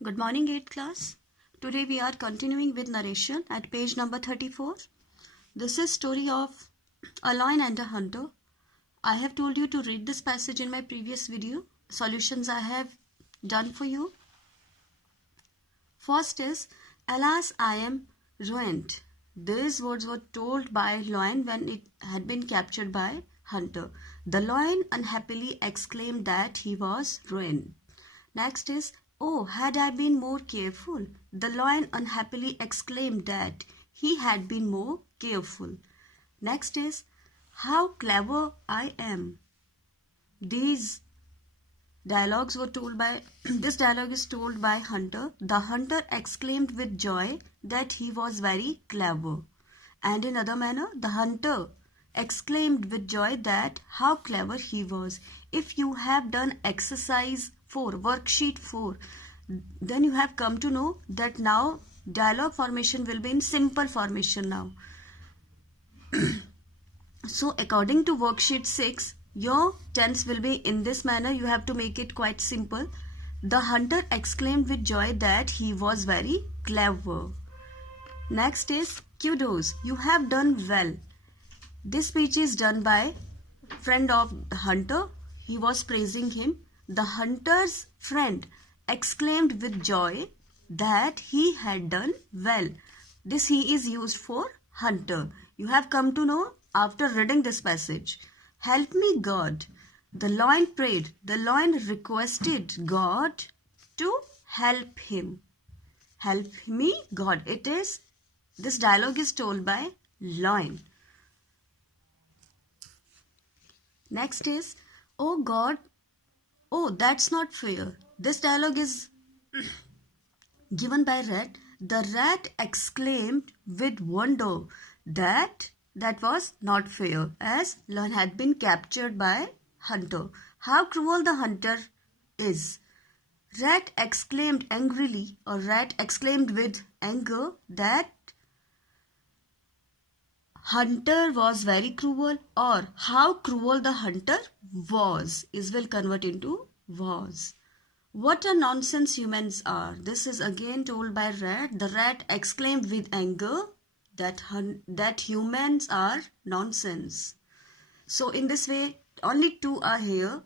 Good morning, 8th class. Today we are continuing with narration at page number 34. This is story of a lion and a hunter. I have told you to read this passage in my previous video. Solutions I have done for you. First is, alas, I am ruined. These words were told by lion when it had been captured by hunter. The lion unhappily exclaimed that he was ruined. Next is, oh, had I been more careful. The lion unhappily exclaimed that he had been more careful. Next is, how clever I am. These dialogues were told by, this dialogue is told by hunter. The hunter exclaimed with joy that he was very clever. And in other manner, the hunter exclaimed with joy that how clever he was. If you have done exercise 4, worksheet 4, then you have come to know that now dialogue formation will be in simple formation now. So according to worksheet 6, your tense will be in this manner. You have to make it quite simple. The hunter exclaimed with joy that he was very clever. Next is kudos. You have done well. This speech is done by friend of the hunter. He was praising him. The hunter's friend exclaimed with joy that he had done well. This he is used for hunter. You have come to know after reading this passage. Help me, God. The lion prayed. The lion requested God to help him. Help me, God. This dialogue is told by lion. Next is, oh God, oh, that's not fair. This dialogue is given by rat. The rat exclaimed with wonder that was not fair, as lion had been captured by hunter. How cruel the hunter is. Rat exclaimed angrily, or rat exclaimed with anger that hunter was very cruel, or how cruel the hunter was will convert into was. What a nonsense humans are. This is again told by rat. The rat exclaimed with anger that humans are nonsense. So in this way, only 2 are here.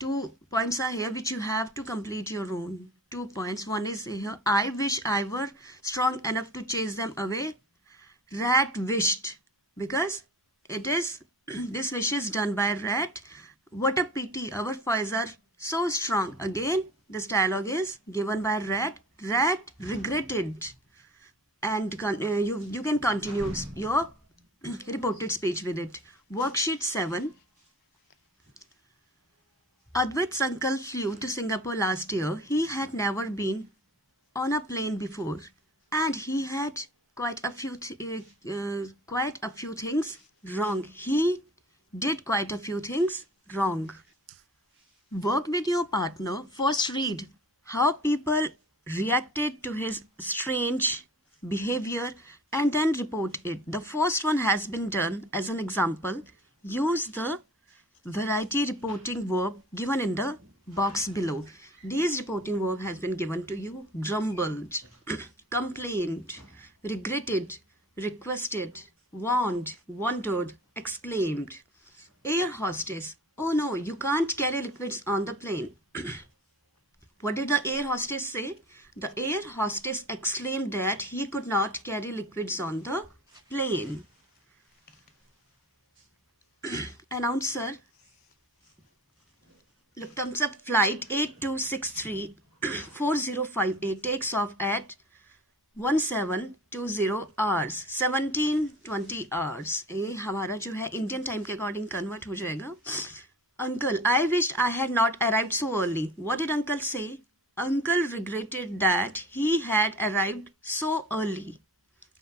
2 points are here which you have to complete your own. 2 points. One is here. I wish I were strong enough to chase them away. Rat wished, because it is this wish is done by rat. What a pity, our foes are so strong. Again, this dialogue is given by rat. Rat regretted. And you can continue your reported speech with it. Worksheet 7. Advit's uncle flew to Singapore last year. He had never been on a plane before, and he had quite a few things wrong. He did quite a few things wrong. Work with your partner. First read how people reacted to his strange behavior and then report it. The first one has been done. As an example, use the variety reporting verb given in the box below. These reporting verb has been given to you. Grumbled, complained, regretted, requested, warned, wondered, exclaimed. Air hostess. Oh no, you can't carry liquids on the plane. What did the air hostess say? The air hostess exclaimed that he could not carry liquids on the plane. Announcer. Look, thumbs up. Flight 8263 4058 takes off at 1720 hours 1720 hours. ये हमारा जो है Indian time के according convert हो जाएगा. Uncle, I wished I had not arrived so early. What did uncle say? Uncle regretted that he had arrived so early.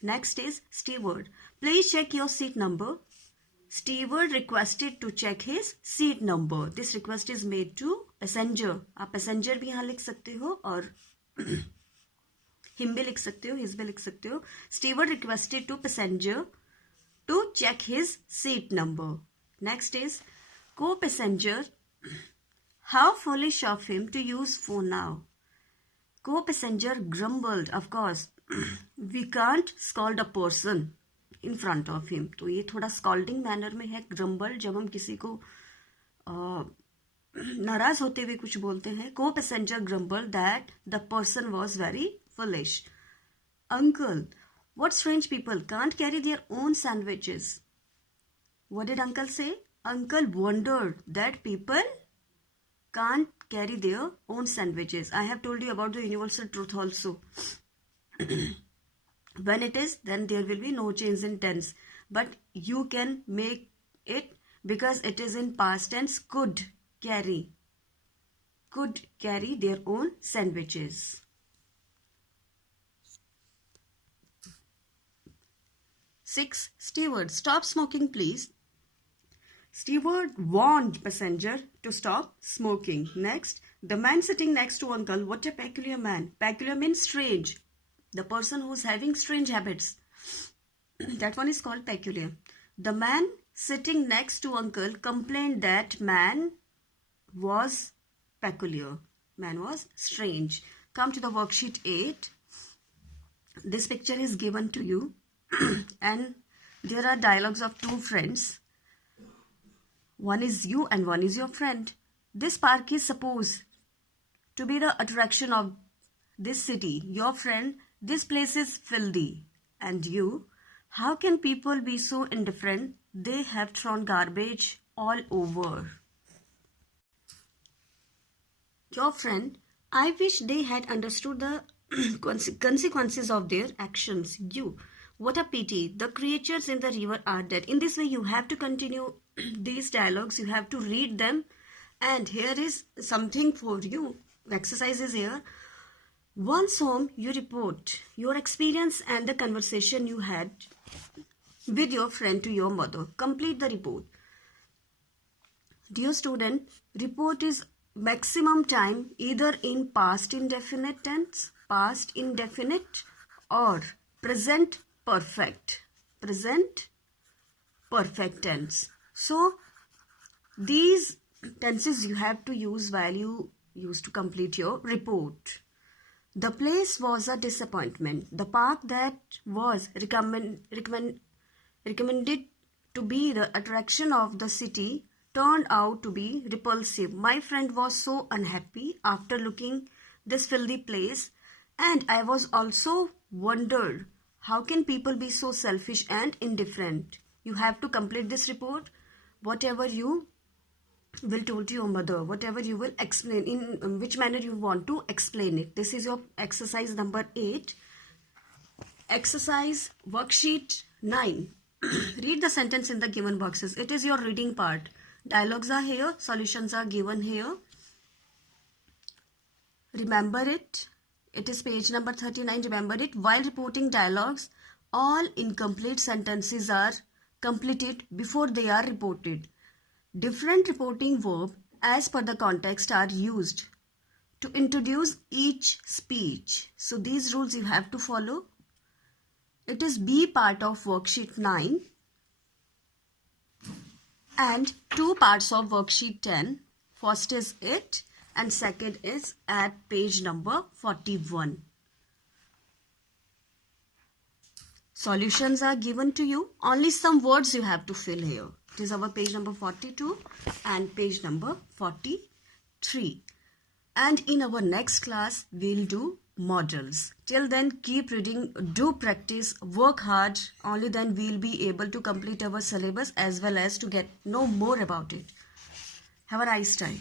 Next is steward. Please check your seat number. Steward requested to check his seat number. This request is made to passenger. आप passenger भी यहाँ लिख सकते हो और him भी लिख सकते हो, his भी लिख सकते हो. Steward requested to passenger to check his seat number. Next is co-passenger. How foolish of him to use phone now. Co-passenger grumbled. Of course, we can't scold a person in front of him. तो ये थोड़ा scolding manner में है grumble, जब हम किसी को नाराज होते हुए कुछ बोलते हैं. Co-passenger grumbled that the person was very foolish. Uncle, what strange people can't carry their own sandwiches? What did uncle say? Uncle wondered that people can't carry their own sandwiches. I have told you about the universal truth also. When it is, then there will be no change in tense. But you can make it, because it is in past tense, could carry their own sandwiches. Six, steward, stop smoking please. Steward warned passenger to stop smoking. Next, the man sitting next to uncle. What a peculiar man. Peculiar means strange. The person who's having strange habits. That one is called peculiar. The man sitting next to uncle complained that man was peculiar. Man was strange. Come to the worksheet 8. This picture is given to you. And there are dialogues of two friends. One is you and one is your friend. This park is supposed to be the attraction of this city. Your friend, this place is filthy. And you, how can people be so indifferent? They have thrown garbage all over. Your friend, I wish they had understood the consequences of their actions. You, what a pity. The creatures in the river are dead. In this way, you have to continue these dialogues. You have to read them. And here is something for you. Exercise is here. Once home, you report your experience and the conversation you had with your friend to your mother. Complete the report. Dear student, report is maximum time either in past indefinite tense, past indefinite, or present perfect. Present perfect tense. So, these tenses you have to use while you used to complete your report. The place was a disappointment. The park that was recommended to be the attraction of the city turned out to be repulsive. My friend was so unhappy after looking this filthy place, and I was also wondered, how can people be so selfish and indifferent? You have to complete this report. Whatever you will tell to your mother, whatever you will explain, in which manner you want to explain it. This is your exercise number 8. Exercise worksheet 9. Read the sentence in the given boxes. It is your reading part. Dialogues are here, solutions are given here. Remember it. It is page number 39. Remember it. While reporting dialogues, all incomplete sentences are completed before they are reported. Different reporting verbs as per the context are used to introduce each speech. So these rules you have to follow. It is B part of worksheet 9 and 2 parts of worksheet 10. First is it and second is at page number 41. Solutions are given to you. Only some words you have to fill here. It is our page number 42 and page number 43. And in our next class, we'll do models. Till then, keep reading, do practice, work hard. Only then we'll be able to complete our syllabus as well as to know more about it. Have a nice time.